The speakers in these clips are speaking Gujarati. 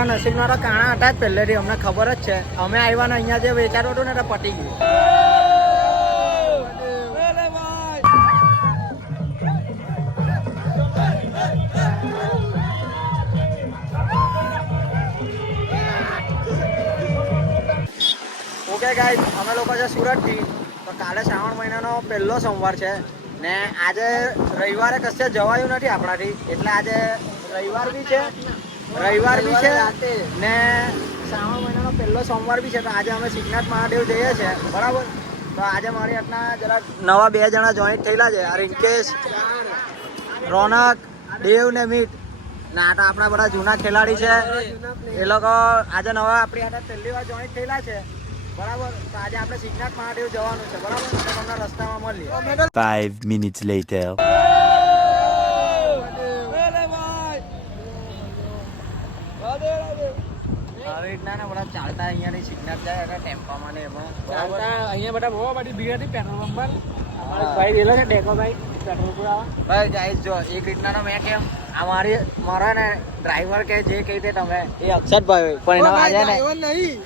અમારા નસીબના તો કાણા હતા જ પહેલેથી, અમને ખબર જ છે. અમે આવ્યા ને અહીંયા જે વેચાતું હતું ને તો પટી ગયું. ઓકે ગાઈસ, અમે લોકો છે સુરતથી. તો કાલે શ્રાવણ મહિનાનો પહેલો સોમવાર છે ને આજે રવિવારે કશે જવાયું નથી આપણાથી, એટલે આજે રવિવાર બી છે ને શ્રાવણ મહિનાનો પહેલો સોમવાર બી છે. તો આજે અમે સિદ્ધનાથ મહાદેવ જઈએ છીએ, બરાબર. તો આજે મારી આટલા જરા નવા 2 જણા જોઈન્ટ થયેલા છે, રિંકેશ, રોનક, દેવ ને મીત. ને આ તો આપણા બધા જૂના ખેલાડી છે, એ લોકો આજે નવા આપણી હાથે પહેલી વાર જોઈન્ટ થયેલા છે, બરાબર. તો આજે આપણે સિદ્ધનાથ મહાદેવ જવાનું છે, બરાબર. તો તમને રસ્તામાં મળીએ. 5 minutes later. આવી રીતના ને બધા ચાલતા અહીંયાની સિગ્નલ જાય એટલે ટેમ્પામાં ને એમાં ચાલતા અહીંયા બધા બહુ બધી ભીડ હતી પેટ્રોલ પંપ પર. ભાઈ ગયેલો છે ડેકો ભાઈ પેટ્રોલ પુરાવા. ભાઈ ગાઈસ જો એક રીતના તો મેં કેમ આ મારા ને ડ્રાઈવર કે જે કહી દે તમે એ અક્ષતભાઈ, પણ એના આજે ને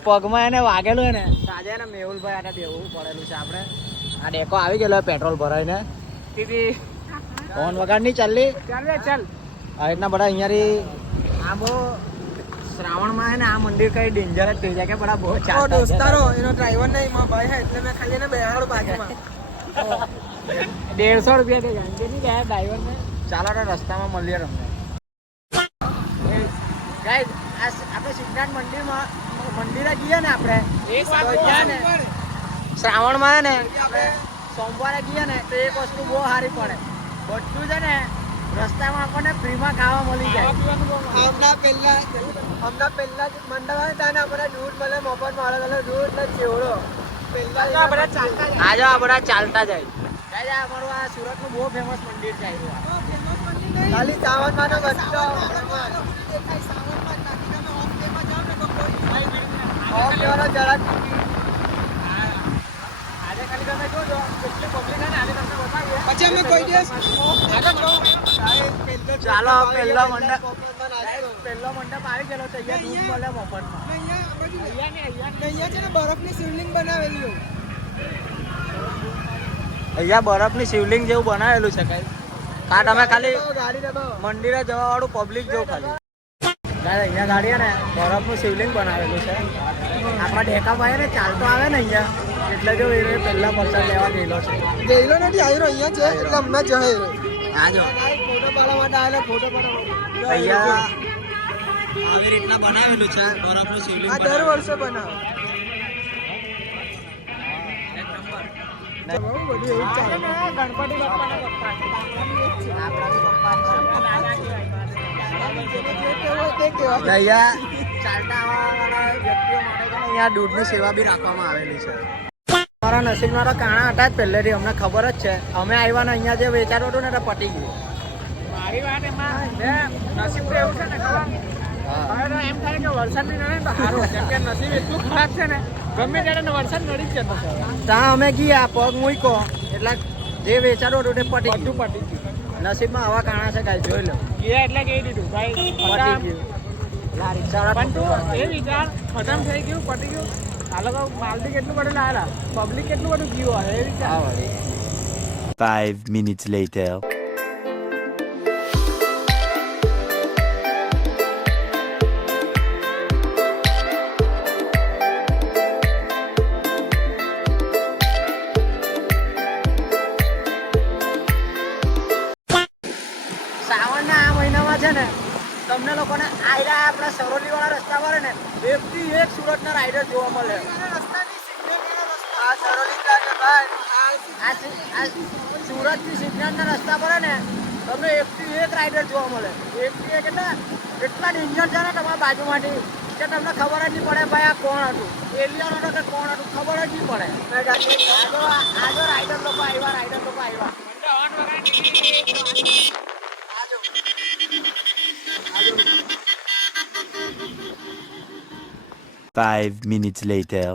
પગમાં એને વાગેલું ને આજે ને મેહુલભાઈ આને બેવું પડેલું છે. આપણે આ ડેકો આવી ગયેલો પેટ્રોલ ભરાઈને દીદી ફોન વગર નહીં ચાલી ચાલ આ રીતના બધા અહીંયાથી આ બહુ શ્રાવણમાં છે ને આ મંદિર કઈ ડેન્જર જ થઈ જાય કે બધા બહુ ચાલતા દોસ્તારો એનો ડ્રાઈવર નહીં મારો ભાઈ છે એટલે મેં ખાલી એને બેહાડું બાજુમાં. 150 રૂપિયા દે જાણતી નહીં ગયા ડ્રાઈવર ને. ચાલો તો રસ્તામાં મળીએ તમને. ગાઈસ આપણે સિદ્ધનાથ મંદિરે જઈએ ને આપણે એક વાત તો ગયા ને શ્રાવણમાં ને આપણે સોમવારે જઈએ ને તો એક વસ્તુ બહુ સારી પડે, બધું છે ને રસ્તામાં આપણને ફ્રીમાં ખાવા મળી જાય. હમણાં પહેલા જ મંડપ આવે ત્યાં આપણે દૂધ મળે મફતમાં, અલગ અલગ દૂધ ને ચેવડો પહેલા આજે આ બધા ચાલતા જાય. ગાઈસ આ અમારું આ સુરતનું બહુ ફેમસ મંદિર છે. ખાલી સાવનમાં તો બધો જરાક પછી અમે કોઈ દિવસ ચાલો પહેલો મંડપ આવી ગયેલો તો અહીંયા દૂધ મળે મફતમાં. અહીંયા છે ને બરફની શિવલિંગ બનાવેલી હોય. અહીંયા બરફની શિવલિંગ જેવું બનાવેલું છે કઈ. હા તમે ખાલી ગાડી દબાવો. મંદિરે જવા વાળું પબ્લિક જેવું ખાલી. અહીંયા ગાડી ને બરફનું શિવલિંગ બનાવેલું છે. આપણા ડેકાભાઈ ને ચાલતો આવે ને અહીંયા એટલે જો એ પહેલા પ્રસાદ લેવા ગયેલો છે. ગયેલો નથી, આવ્યો અહીંયા છે એટલે હમણાં જશે. હા જો ફોટો પાડવા માટે આવેલો, ફોટો પાડવા. અહીંયા આવી રીતના બનાવેલું છે બરફનું શિવલિંગ. આ દર વર્ષે બનાવે. બહુ બધું એવું જ ચાલે. ગણપતિ બાપાના પપ્પા અહીંયા ચાલતા આવવાવાળા વ્યક્તિઓ માટે છે ને અહીંયા દૂધની સેવા બી રાખવામાં આવેલી છે. અમારા નસીબના તો કાણા હતા જ પહેલેથી, અમને ખબર જ છે. અમે આવ્યા ને અહીંયા જે વેચાતું હતું ને તો પટી ગયું. મારી વાત એમાં નસીબ તો એવું છે ને ખબર, હવે તો એમ થાય કે વરસાદ નહીં નડે ને તો સારું, કેમ કે નસીબ એટલું ખરાબ છે ને ગમે ત્યારે વરસાદ નડી જ જતો. ત્યાં અમે ગયા પગ મૂક્યો એટલે જે વેચાતું હતું તે પટી બધું ગયું. પટી ગયું. નસીબમાં આવા કાણા છે કાંઈ જોઈ લો. ગયા એટલે કહી દીધું ભાઈ પટી ખતમ. ગયું. લા રિક્ષાવાળા પણ તું એ વિચાર ખતમ થઈ ગયું, પટી ગયું. આ લોકો માલ બી કેટલું બધું લાવેલા, પબ્લિક કેટલું બધું ગયું હોય એ વિચાર. 5 minutes later. શ્રાવણના આ મહિનામાં છે ને તમને લોકોને આયરા આપણા સરોલી વાળા રસ્તા પર ને એકથી એક સુરતના રાઇડર જોવા મળે. આ સુરતથી સિદ્ધનાથના રસ્તા પર ને તમને એકથી એક રાઇડર જોવા મળે. એકથી એક એટલે એટલા ડેન્જર છે ને તમારા બાજુમાંથી કે તમને ખબર જ નહીં પડે ભાઈ આ કોણ હતું, એલિયન હતો કે કોણ હતું ખબર જ નહીં પડે. આજો રાઇડર લોકો આવ્યા. 5 minutes later.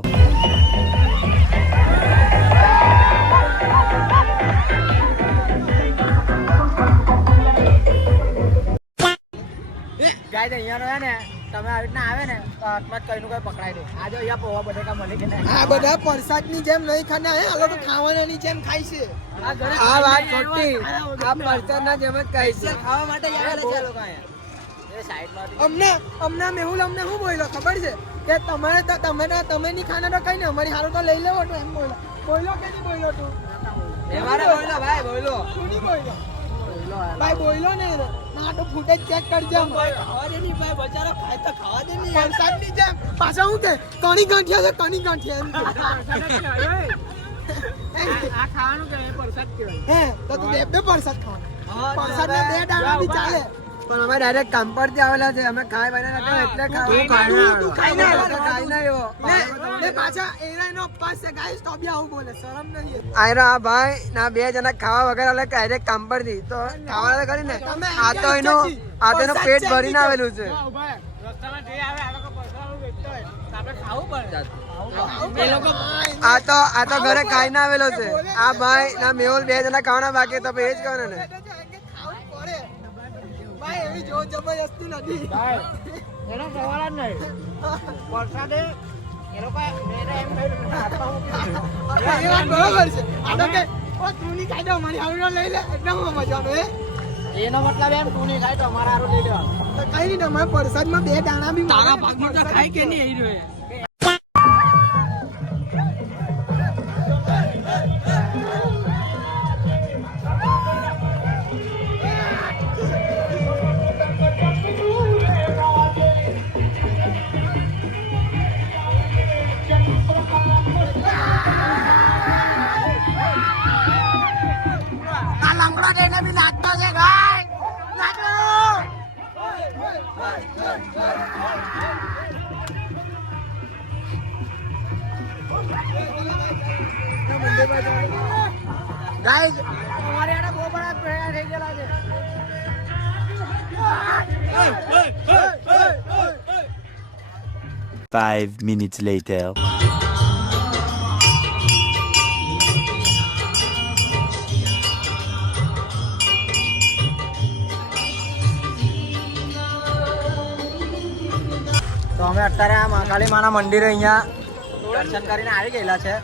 ગાઈસ અહીંયા ને તમે આવી રીતના આવે ને તો હાથમાં જ કઈનું કઈ પકડાઈ દો. આજે અહીંયા પોવા બટેકા મળે કે નહીં? આ બધા પ્રસાદની જેમ નહીં ખાના હે, આ લોકો ખાવાનાની જેમ ખાય છે. આ ઘરે આ વાત ખાઈને ખોટી. આવ્યા આ પ્રસાદના જેમ જ ખાય છે. ખાવા માટે જ આવેલા છે આ લોકો અહીંયા. એ સાઈડમાંથી અમને મેહુલ અમને શું બોલ્યો ખબર છે કે તમારે તો તમે નહીં ખાના તો કઈ નહીં, અમારી હારું તો લઈ લેવો તો એમ બોલ્યો કે નહીં બોલ્યો તું? એવારે બોલો ભાઈ બોલો. તું નહીં બોલ્યો ભાઈ, બોલ્યો ને ના તો ફૂટેજ ચેક કરજે. ખાવા દે નહીં ભાઈ, બચારો ખાય તો ખાવા દે નહીં. પ્રસાદની જેમ પાછા શું કે કણી ગાંઠિયા છે, કણી ગાંઠિયા એમ કે. આ ખાવાનું કે પ્રસાદ કહેવાય. હે તો તું બે પ્રસાદ ખાવાના. પ્રસાદના બે દાણા બી ચાલે. પણ અમે ડાયરેક્ટ કામ પરથી આવેલા છે, અમે ખાઈ બને એટલે તું ખાઈને આવ્યો. ખાઈને આવ્યો. ને પાછા એરાનો ઉપવાસ છે ગાઈસ, તો બી આવું બોલે, શરમ નહીં. આયરા આ ભાઈ ના બે જણા ખાવા વગર એટલે ડાયરેક્ટ કામ પરથી તો ખાવા કરીને આ તો એનું પેટ ભરીને આવેલું છે. હા, ઉભા રહે. રસ્તામાં જે આવે આ લોકો પ્રસાદ વેચતા હોય તો આપણે ખાવું પડે. એ લોકો આ તો ઘરે ખાઈને આવેલો છે. આ ભાઈ ના મેહુલ બે જણા ખાવાના બાકી તો એ જ ખાવાના ને. ખાવું પડે ભાઈ, એવી જો જબરજસ્તી નથી. ભાઈ, એનો સવાલ જ નહીં. પ્રસાદે એ લોકો મેરે એમ કહ્યું હાથમાં મૂકી એ વાત બરોબર છે. આ તો કે ઓ તું નહીં ખાઈ દો, મારી હારું લઈ લે, એટલે હું મજાનો હે. એનો મતલબ એમ તું નહીં ખાય તો અમારા હારું લઈ લેવાનું. તો કઈ નહીં, તમારે પ્રસાદમાં બે દાણા બી તારા ભાગમાં તો ખાય કે નહીં આવી રહ્યો. આ લંગડો થઈને બી નાચતો છે ભાઈ, નાચો. ગાઈસ અમારે આને બહુ બડા ભેગા થઈ ગયેલા છે. 5 minutes later. તો અમે અત્યારે આ મહાકાળી માના મંદિરે અહીંયા દર્શન કરીને આવી ગયેલા છે.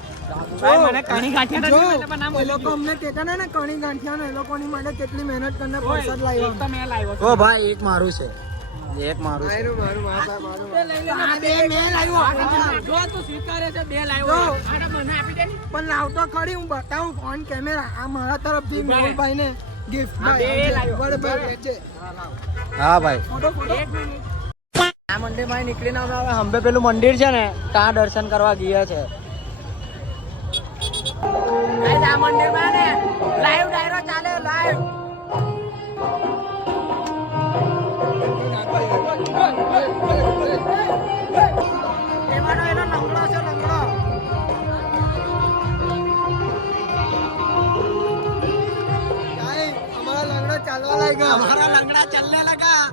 ભાઈ, મને કણી ગાંઠિયા જો, તો નહીં, પણ નામ એ લોકો અમને કહેતા ને કણી ગાંઠિયા ને, એ લોકોની માટે કેટલી મહેનત કરીને પ્રસાદ એક લાવ્યા. તો મેં લાવ્યો ઓ ભાઈ એક મારું છે, એક મારું છે. આ બે મેં લાવ્યો. જો તું સ્વીકારે છે, બે જો. લાવ્યો. આને મને આપી દે ને. પણ લાવતો ખરી, હું બતાવું ઓન કેમેરા. આ મારા તરફથી મેહુલભાઈ ને ગિફ્ટ. આ બે લાવ્યો. બરાબર છે. હા ભાઈ. Photo photo. એક મિનિટ. આ મંદિરમાં નીકળીને અમે હવે હંબે પેલું મંદિર છે ને ત્યાં દર્શન કરવા ગયા છે. આ મંદિરમાં ને લાઈવ ડાયરો ચાલે, લાઈવ. એમાંનો એનો લંગડો છે, લંગડો. ભાઈ, અમારા લંગડો ચાલવા લાગ્યા. અમારા લંગડા ચલને લગા.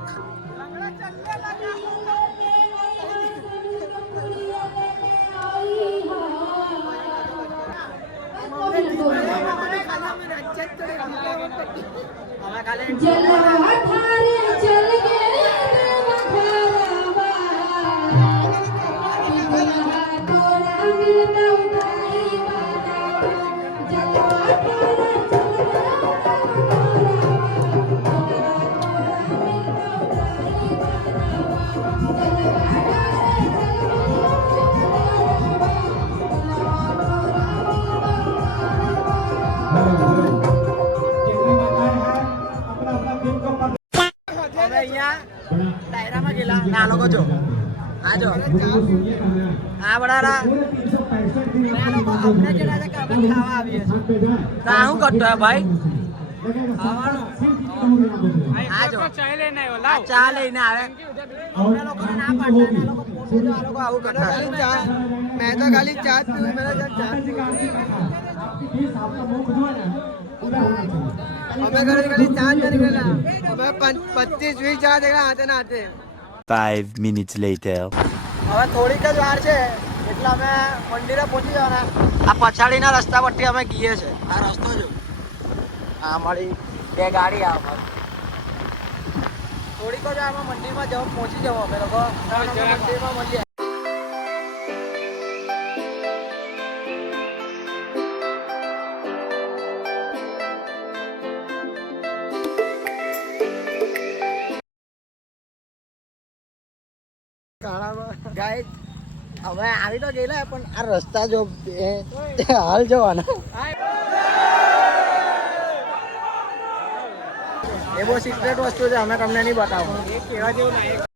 અમે ખાલી जलधारे चल गए तोरा मिलता उठाई અમે અહીંયા ડાયરામાં ગયેલા ને આ લોકો જો આ જો આ બડારા આ લોકો અમને કહેતા છે કે અમે ખાવા આવીએ છીએ. તો આ શું કરતો હે ભાઈ? ખાવાનું. આ જો ચાય લઈને આવ્યો, આ લાવ. ચા લઈને આવે. અમને લોકોને ના પાડતા ને આ લોકો પોતે જો આ લોકો આવું કરતા ખાલી હોય. ચા, મેં તો ખાલી ચા જ પીવી. મેં તો ચા જ પીવી. અમે ખાલી ચા જ નથી ગયેલા. અમે 25-20 ચા દેખા હાથે ના હાથે. 5 minutes later. હવે થોડીક જ વાર છે એટલે અમે મંદિરે પહોંચી જવાના. આ પછાડીના રસ્તા પરથી અમે ગઈએ છે. આ રસ્તો જો આ મળી બે ગાડી આવે. થોડીક જ આમાં મંદિરમાં જવા પહોંચી જવો અમે લોકો મંદિરમાં મળીએ. ગાઈસ હવે આવી તો ગયેલા પણ આ રસ્તા જો હાલ જવાના એ બહુ સિક્રેટ વસ્તુ છે અમે તમને નહીં બતાવો. એ કહેવા જેવું ના